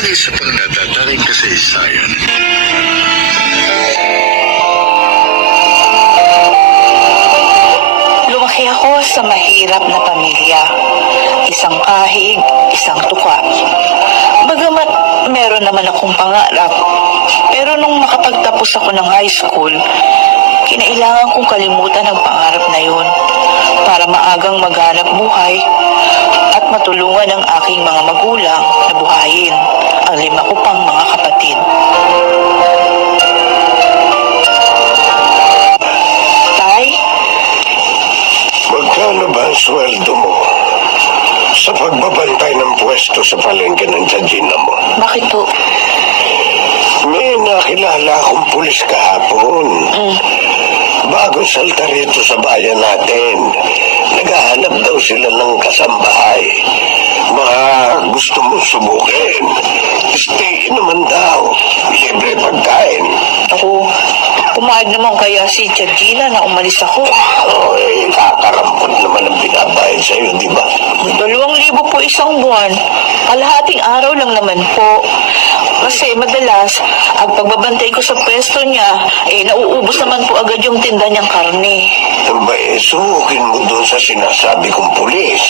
Bagay sa pagdadadaling kasaysayan. Lumaki ako sa mahirap na pamilya. Isang kahig, isang tuka. Bagamat meron naman akong pangarap, pero nung makapagtapos ako ng high school, kinailangan kong kalimutan ang pangarap na yun para maagang maghanap buhay at matulungan ang aking mga magulang na buhayin ang 5 ko pang mga kapatid. Tay, Magkano ba ang sweldo mo sa pagbabantay ng pwesto sa palengke ng Tadjina mo? bakit po? May nakilala akong pulis kahapon. Bago salta rito sa bayan natin, naghahanap daw sila ng kasambahay. Mga gusto mong subukin. Stay naman daw. Libre pagkain. Ako, pumayag naman kaya si Georgina na umalis ako. Kakarampot naman ang binabayad sa'yo, di ba? 2,000 po isang buwan. Kalahating araw lang naman po. Kasi madalas, ang pagbabantay ko sa pwesto niya, nauubos naman po agad yung tinda niyang karne. Suhukin mo doon sa sinasabi kong pulis.